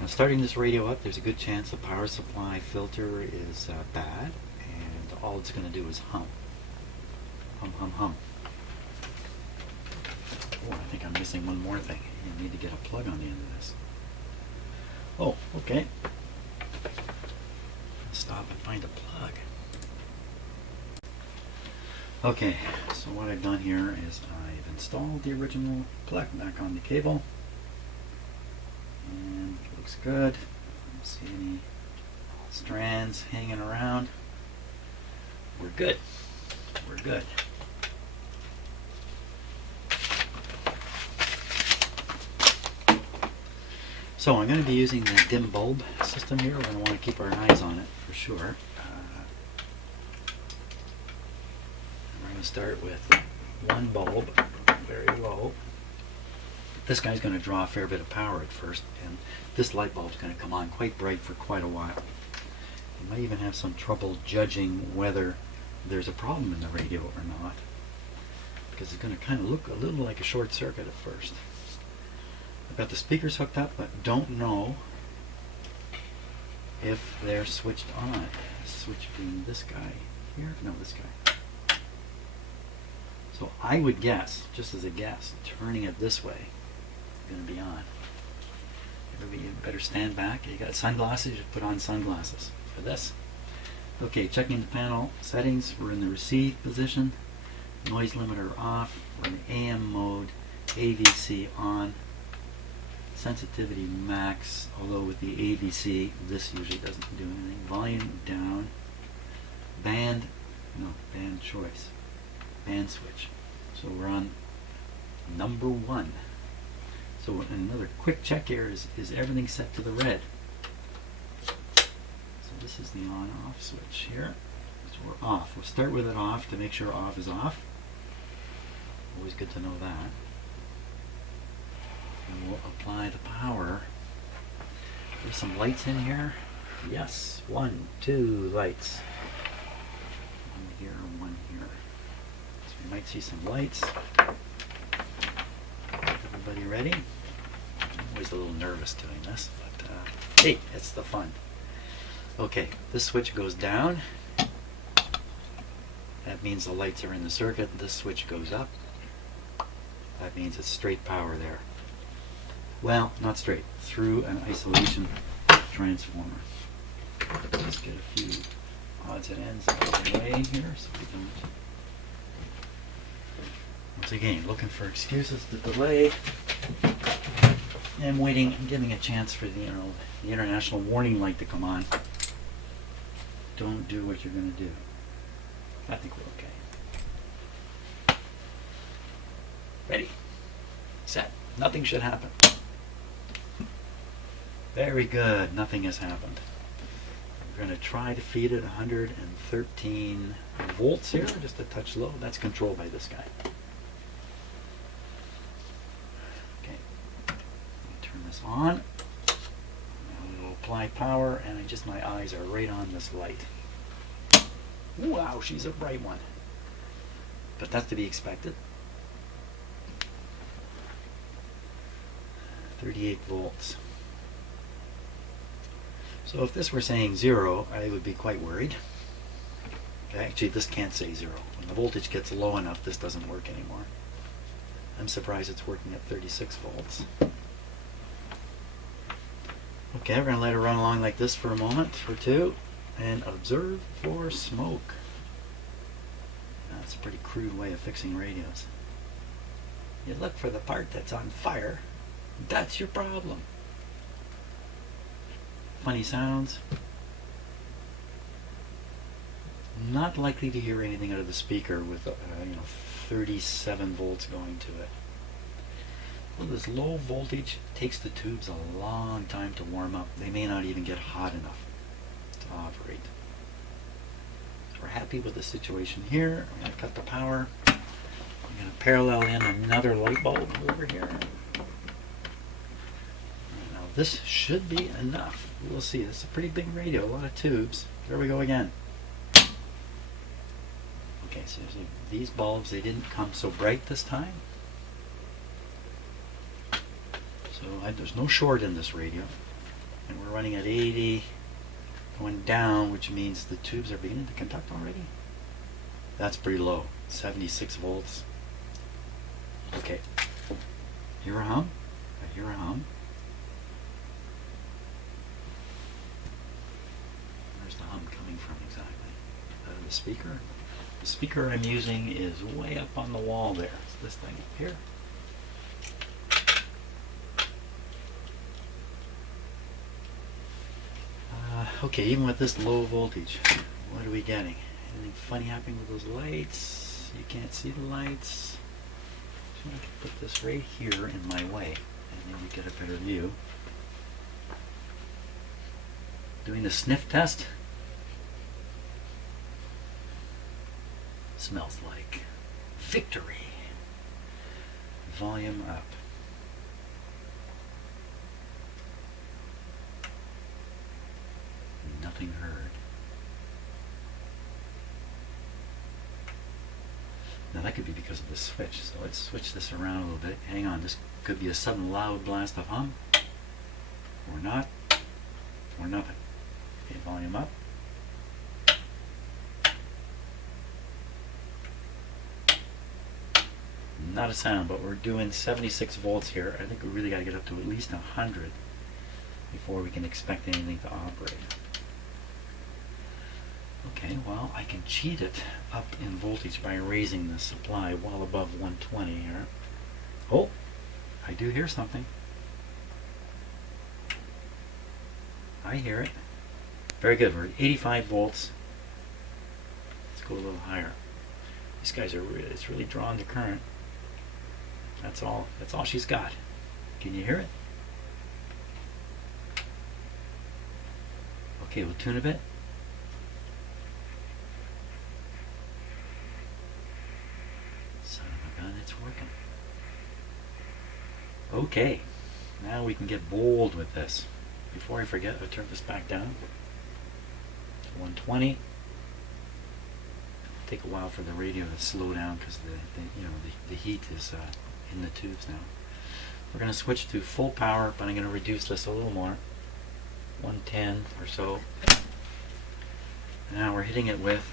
Now, starting this radio up, there's a good chance the power supply filter is bad, and all it's going to do is hum. Hum, hum, hum. Oh, I think I'm missing one more thing. You need to get a plug on the end of this. Oh, okay. Stop and find a plug. Okay, so what I've done here is I've installed the original plug back on the cable. And it looks good. I don't see any strands hanging around. We're good. We're good. So I'm going to be using the dim bulb system here. We're going to want to keep our eyes on it for sure. We're going to start with one bulb, very low. This guy's going to draw a fair bit of power at first, and this light bulb is going to come on quite bright for quite a while. You might even have some trouble judging whether there's a problem in the radio or not, because it's going to kind of look a little like a short circuit at first. I've got the speakers hooked up, but don't know if they're switched on. The switch being this guy here. No, this guy. So I would guess, just as a guess, turning it this way is going to be on. Everybody, you better stand back. You got sunglasses, you put on sunglasses for this. Okay, checking the panel settings. We're in the receive position. Noise limiter off. We're in AM mode. AVC on. Sensitivity max, although with the AVC this usually doesn't do anything. Volume down. Band choice. Band switch. So we're on number 1. So another quick check here is everything set to the red. So this is the on-off switch here. So we're off. We'll start with it off to make sure off is off. Always good to know that. And we'll apply the power. There's some lights in here. Yes, 1, 2 lights. One here, one here. So we might see some lights. Everybody ready? I'm always a little nervous doing this, but hey, it's the fun. Okay, this switch goes down. That means the lights are in the circuit. This switch goes up. That means it's straight power there. Well, not straight, through an isolation transformer. Let's get a few odds and ends out of the way here so we can. Once again, looking for excuses to delay. And waiting, giving a chance for the international warning light to come on. Don't do what you're going to do. I think we're okay. Ready, set. Nothing should happen. Very good. Nothing has happened. We're going to try to feed it 113 volts here, just a touch low. That's controlled by this guy. Okay. Turn this on. Now we'll apply power, and my eyes are right on this light. Wow, she's a bright one. But that's to be expected. 38 volts. So if this were saying 0, I would be quite worried. Okay, actually, this can't say 0. When the voltage gets low enough, this doesn't work anymore. I'm surprised it's working at 36 volts. Okay, we're going to let it run along like this for a moment or two and observe for smoke. That's a pretty crude way of fixing radios. You look for the part that's on fire. That's your problem. Funny sounds. Not likely to hear anything out of the speaker with 37 volts going to it. Well, this low voltage takes the tubes a long time to warm up. They may not even get hot enough to operate. So we're happy with the situation here. I'm going to cut the power. I'm going to parallel in another light bulb over here. Now this should be enough. We'll see. This is a pretty big radio, a lot of tubes. There we go again. Okay, so these bulbs, they didn't come so bright this time. So there's no short in this radio. we're running at 80, going down, which means the tubes are beginning to conduct already. That's pretty low, 76 volts. Okay, hear a hum? I hear a hum. Where's the hum coming from exactly? Out of the speaker? The speaker I'm using is way up on the wall there. It's this thing up here. Okay, even with this low voltage, what are we getting? Anything funny happening with those lights? You can't see the lights. So I can put this right here in my way, and then you get a better view. Doing the sniff test. Smells like victory. Volume up. Nothing heard. Now that could be because of the switch, so let's switch this around a little bit. Hang on, this could be a sudden loud blast of hum, or not, or nothing. Okay, volume up. Not a sound, but we're doing 76 volts here. I think we really got to get up to at least 100 before we can expect anything to operate. Okay, well, I can cheat it up in voltage by raising the supply well above 120 here. Oh, I do hear something. I hear it. Very good, we're at 85 volts. Let's go a little higher. These guys are it's really drawing the current. That's all she's got. Can you hear it? Okay, we'll tune a bit. Son of a gun, it's working. Okay, now we can get bold with this. Before I forget, I'll turn this back down to 120. Take a while for the radio to slow down because the heat is in the tubes now. We're going to switch to full power, but I'm going to reduce this a little more, 110 or so. Now we're hitting it with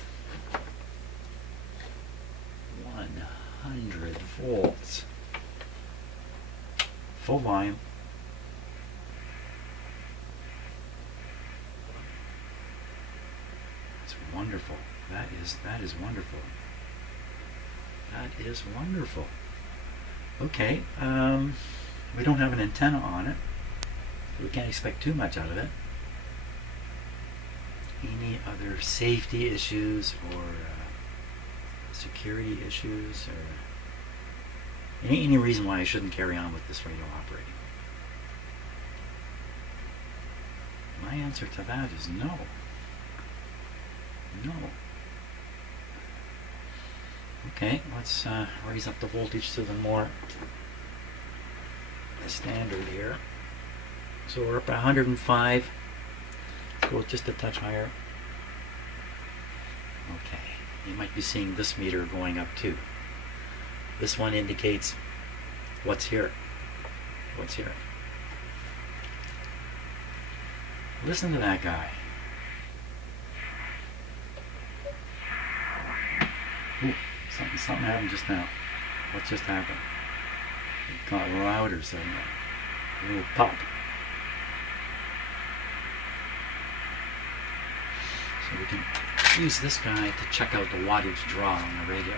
100 volts. Full volume. It's wonderful. That is wonderful. That is wonderful. Okay, we don't have an antenna on it. We can't expect too much out of it. Any other safety issues or security issues or any reason why I shouldn't carry on with this radio operating? My answer to that is no. No. Okay, let's raise up the voltage to the more standard here. So we're up at 105. Let's go just a touch higher. Okay, you might be seeing this meter going up too. This one indicates what's here. What's here? Listen to that guy. Ooh, something happened just now. What just happened? It got louder suddenly. A little pop. So we can use this guy to check out the wattage draw on the radio.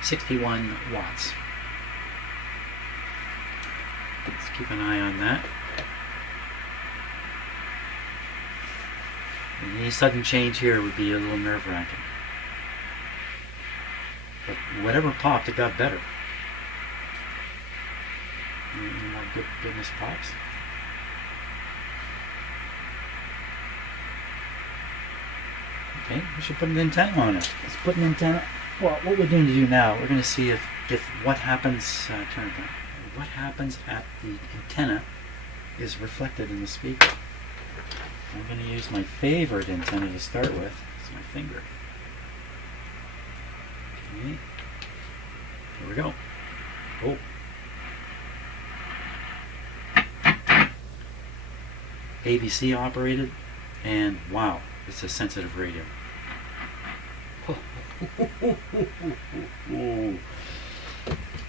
61 watts. Let's keep an eye on that. And any sudden change here would be a little nerve-wracking. But whatever popped, it got better. Any more goodness pops? Okay, we should put an antenna on it. Let's put an antenna. Well, what we're going to do now, we're going to see if what happens. Turn it down. What happens at the antenna is reflected in the speaker. I'm going to use my favorite antenna to start with. It's my finger. Okay. Here we go. Oh. ABC operated, and wow, it's a sensitive radio.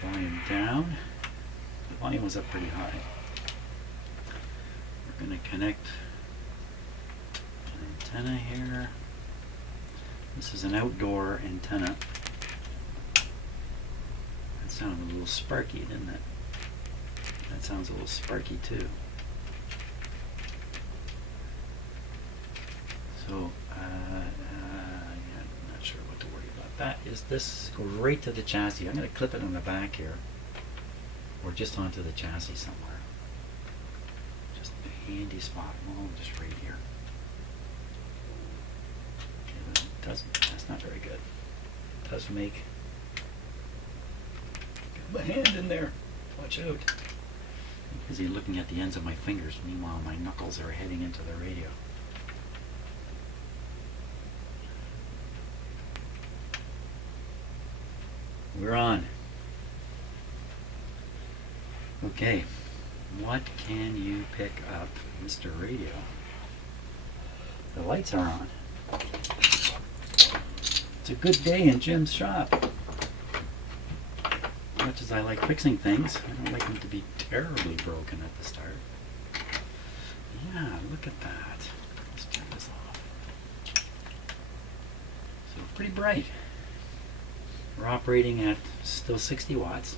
Volume down. The volume was up pretty high. We're going to connect an antenna here. This is an outdoor antenna. That sounded a little sparky, didn't it? That sounds a little sparky too. So, yeah, I'm not sure what to worry about. That is this goes right to the chassis. I'm going to clip it on the back here, or just onto the chassis somewhere. Just a handy spot. Oh, just right here. Okay, but it doesn't. That's not very good. It does make. Got my hand in there. Watch out. I'm busy looking at the ends of my fingers. Meanwhile, my knuckles are heading into the radio. We're on. Okay, what can you pick up, Mr. Radio? The lights are on. It's a good day in Jim's shop. As much as I like fixing things, I don't like them to be terribly broken at the start. Yeah, look at that. Let's turn this off. So pretty bright. We're operating at still 60 watts.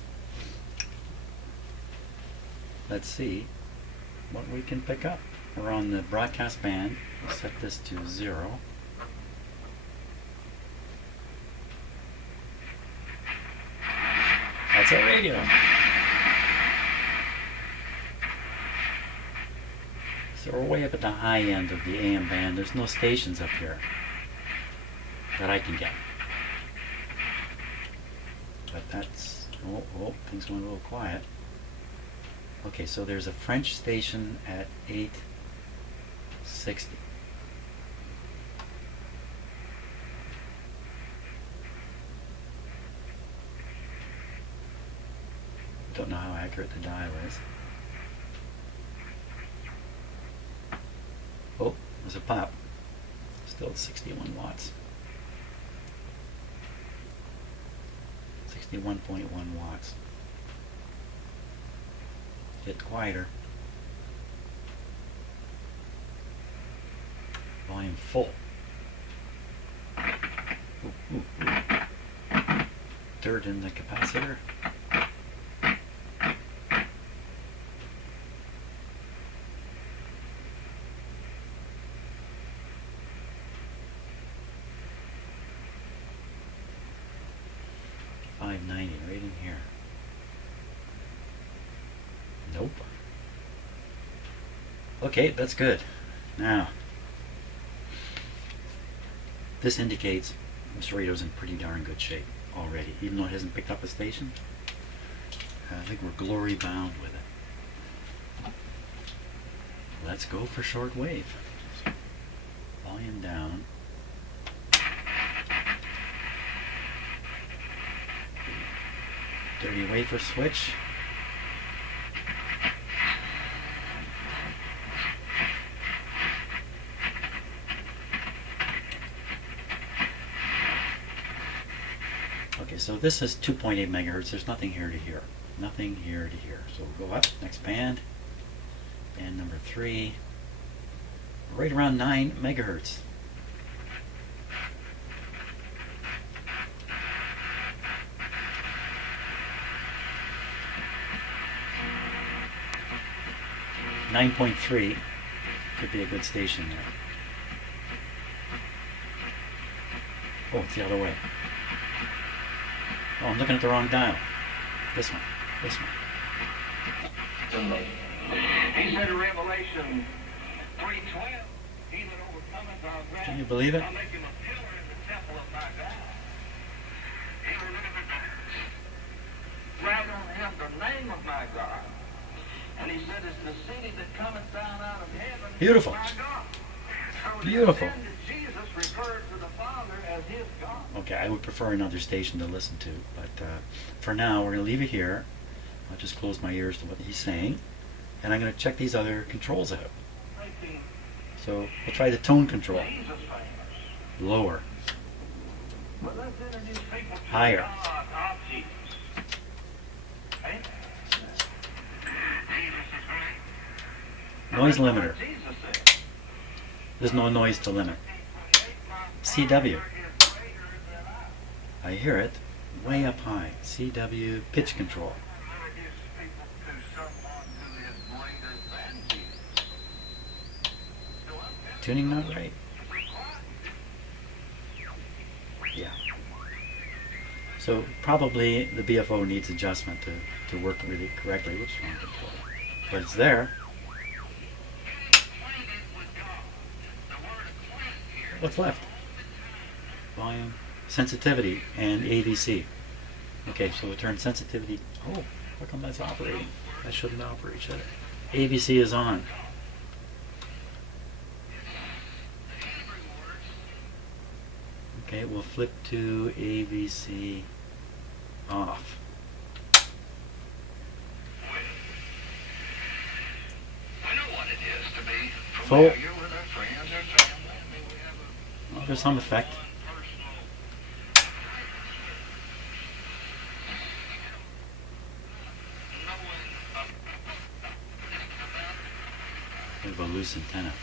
Let's see what we can pick up. We're on the broadcast band. We'll set this to 0. That's our radio. So we're way up at the high end of the AM band. There's no stations up here that I can get. But that's, oh, things going a little quiet. Okay, so there's a French station at 860. Don't know how accurate the dial is. Oh, there's a pop. Still at 61 watts. 61.1 watts. Get quieter. Volume full. Ooh. Dirt in the capacitor. $590 right in here. Nope. Okay, that's good. Now, this indicates this radio's in pretty darn good shape already, even though it hasn't picked up a station. I think we're glory bound with it. Let's go for shortwave. Volume down. Dirty wafer switch. Okay, so this is 2.8 megahertz. There's nothing here to hear. Nothing here to hear. So we'll go up. Next band. Band number 3. Right around 9 megahertz. .3 could be a good station there. Oh, it's the other way. Oh, I'm looking at the wrong dial. This one. This one. He said in Revelation 3:12, he that overcometh our wrath, Can you believe it? I'll make him a pillar in the temple of my God. He will write on him the name of my God. And he said, it's the city that cometh down out of heaven. Beautiful. My God. So Beautiful. Jesus referred to the Father as his God. Okay, I would prefer another station to listen to, but for now we're going to leave it here. I'll just close my ears to what he's saying, and I'm going to check these other controls out. making So we'll try the tone control. Jesus famous. Lower. Well, let's introduce people to Higher. God of Jesus. Amen. Jesus is great. Noise limiter. Jesus said. There's no noise to limit. CW. I hear it. Way up high. CW pitch control. Introduce people to someone who is greater than Jesus. So I'm Tuning not right? Yeah. So probably the BFO needs adjustment to work really correctly. Whoops, wrong control. But it's there. What's left? Volume, sensitivity, and AVC. Okay, so we turn sensitivity. Oh, how come that's operating? That shouldn't operate, should it? AVC is on. Okay, we'll flip to AVC off. I know what it is to be Full. familiar with our friends or family. I mean, we have a Well, there's some effect. personal Bit of a loose antenna.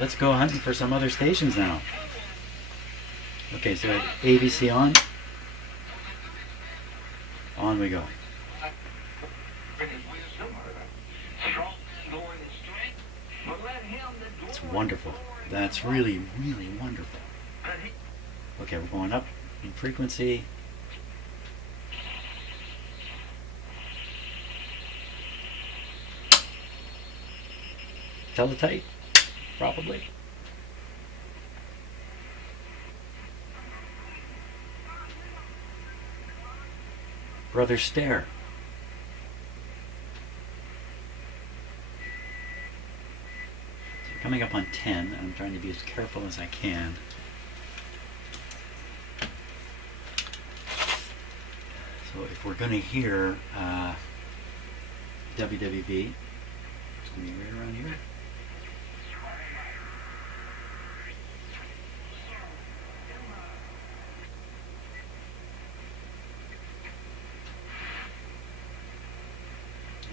Let's go hunting for some other stations now. Okay, so AVC on. On we go. It's wonderful. That's really, really wonderful. Okay, we're going up in frequency. Teletype, probably. Brother Stare. So coming up on 10, I'm trying to be as careful as I can. So if we're going to hear WWV, it's going to be right around here.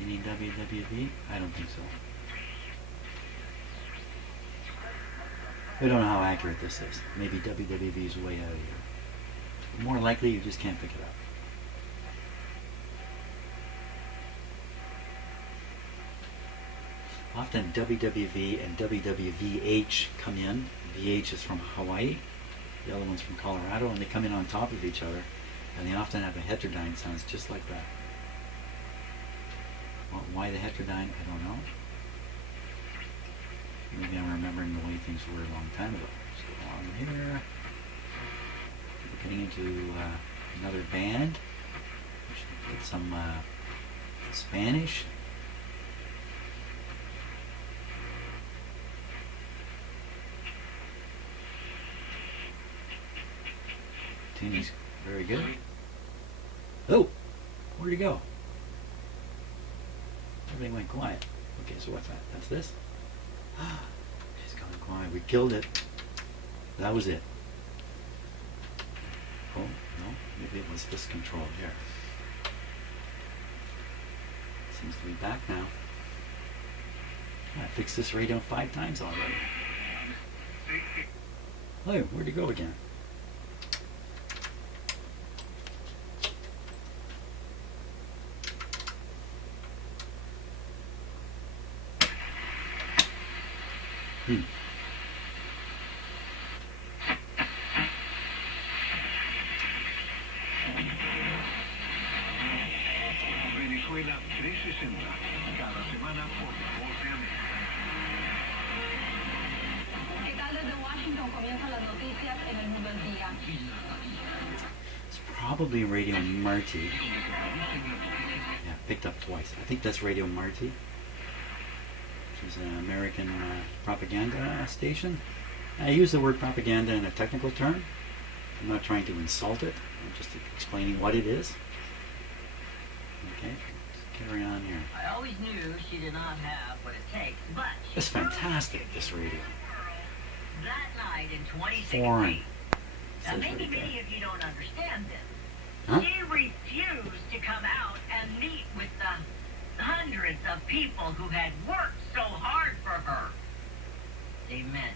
Any WWV? I don't think so. We don't know how accurate this is. Maybe WWV is way out of here. More likely you just can't pick it up. Often WWV and WWVH come in. VH is from Hawaii, the other one's from Colorado, and they come in on top of each other, and they often have a heterodyne sounds just like that. Well, why the heterodyne, I don't know. Maybe I'm remembering the way things were a long time ago. So on here, we're getting into another band. We should get some Spanish. Tuning's very good. Oh, where'd he go? Everything went quiet. Okay, so what's that? That's this? She's gone quiet. We killed it. That was it. Oh, no. Maybe it was this control here. Seems to be back now. I fixed this radio 5 times already. Oh, where'd he go again? Venezuela 360, cada semana por Voz de América. ¿Qué tal desde Washington? Comienzan las noticias en el mundo al día. It's probably Radio Marti. Yeah, picked up twice. I think that's Radio Marti, which is an American propaganda station. I use the word propaganda in a technical term. I'm not trying to insult it. I'm just explaining what it is. Okay, carry on here. I always knew she did not have what it takes, but she It's fantastic, this radio. that night in 2016. Foreign. Now Says maybe right there. many of you don't understand this. Huh? She refused to come out and meet with the hundreds of people who had worked so hard for her. They meant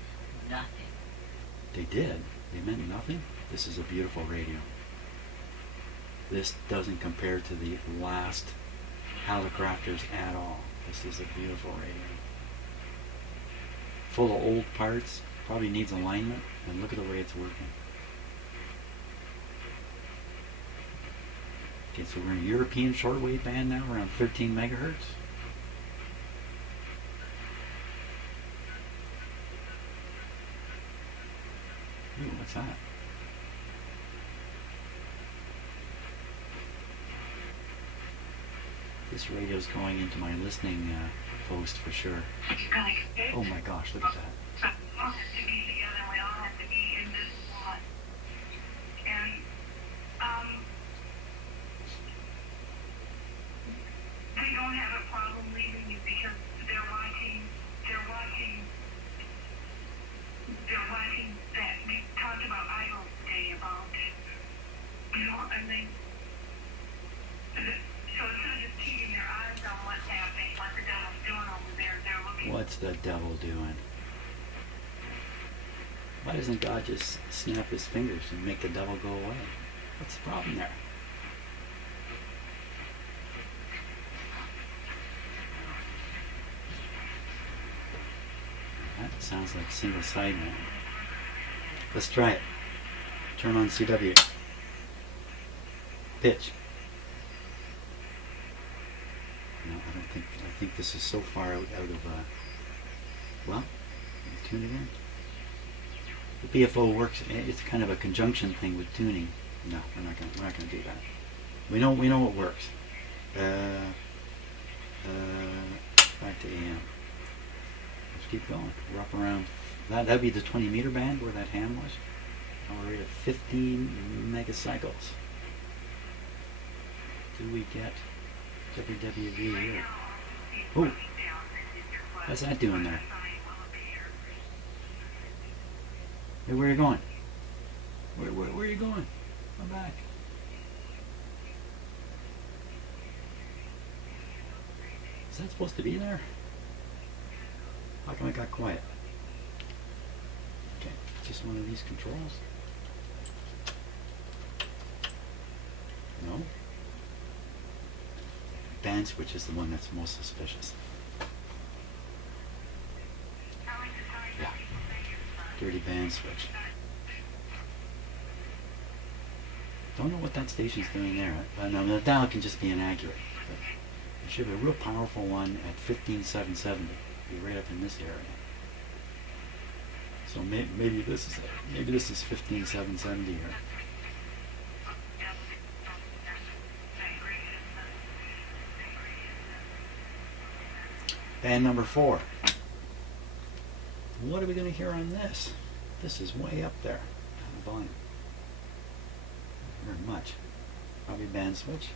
nothing. They did. They meant nothing. This is a beautiful radio. This doesn't compare to the last Hallicrafters at all. This is a beautiful radio. Full of old parts. Probably needs alignment. And look at the way it's working. Okay, so we're in a European shortwave band now, around 13 megahertz. Ooh, what's that? This radio's going into my listening post for sure. Oh my gosh, look at that. They don't have a problem leaving you because they're watching that. They talked about Idol Day about, and they, so it's not just keeping their eyes on what's happening, what the devil's doing over there. They're looking. What's the devil doing? Why doesn't God just snap his fingers and make the devil go away? What's the problem there? That sounds like single side now. Let's try it. Turn on CW. Pitch. No, I don't think. I think this is so far out of. Well, tune it in. The BFO works. It's kind of a conjunction thing with tuning. No, we're not gonna do that. We know what works. Back to AM. Let's keep going. We're up around. That'd be the 20 meter band where that ham was. Now we're at 15 megacycles. Do we get WWV here? Oh, how's that doing there? Hey, where are you going? Where are you going? Come back. Is that supposed to be there? How come it got quiet? Okay, just one of these controls. No. Band switch is the one that's most suspicious. Yeah. Dirty band switch. Don't know what that station's doing there. No, the dial can just be inaccurate. But there should be a real powerful one at 15770. Be right up in this area. So maybe this is it. Maybe this is 15770 here. Band number 4. What are we going to hear on this? This is way up there. The volume. Not very much. Probably band switch.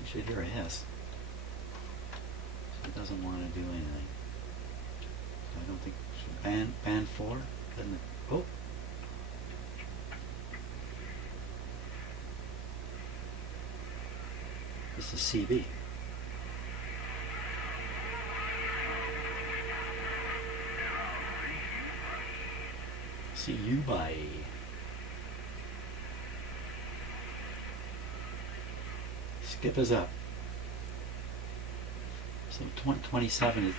You should hear a hiss. So it doesn't want to do anything. So I don't think band 4 doesn't. Oh. This is CB. See you by. Skip us up. So 27 is.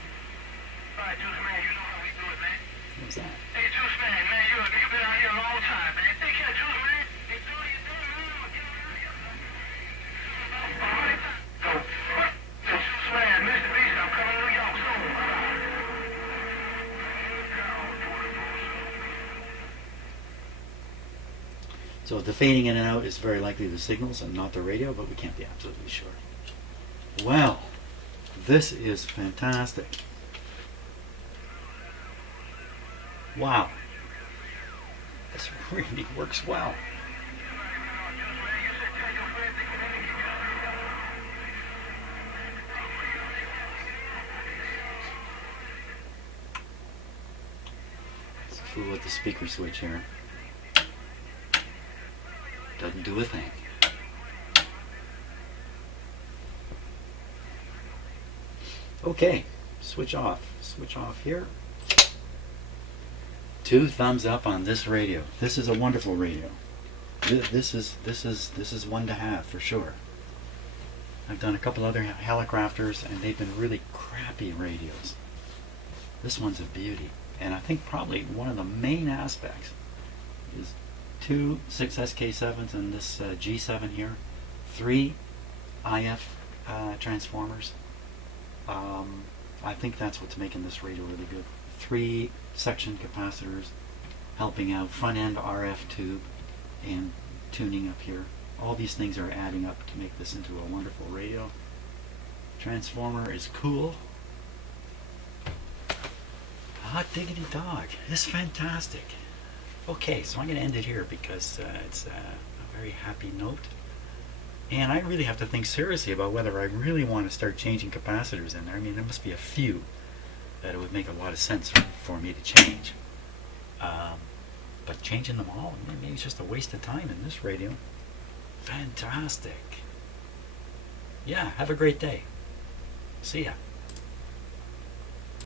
Alright, Juice Man, you know how we do it, man. What's that? Hey, Juice Man, you've been out here a long time, man. Take care, Juice Man. Hey, do you do Juice Man, Mr. Beast, I'm coming to New York soon. So the fading in and out is very likely the signals and not the radio, but we can't be absolutely sure. Well, this is fantastic. Wow. This really works well. fool with the speaker switch here. Doesn't do a thing. Okay, switch off. Switch off here. 2 thumbs up on this radio. This is a wonderful radio. This is one to have for sure. I've done a couple other Hallicrafters and they've been really crappy radios. This one's a beauty, and I think probably one of the main aspects is 2 6SK7s and this G7 here, 3 IF transformers. I think that's what's making this radio really good. 3 section capacitors helping out, front end RF tube, and tuning up here. All these things are adding up to make this into a wonderful radio. Transformer is cool. Hot diggity dog. It's fantastic. Okay, so I'm going to end it here because it's a very happy note. And I really have to think seriously about whether I really want to start changing capacitors in there. I mean, there must be a few that it would make a lot of sense for me to change. But changing them all, maybe it's just a waste of time in this radio. Fantastic. Yeah, have a great day. See ya.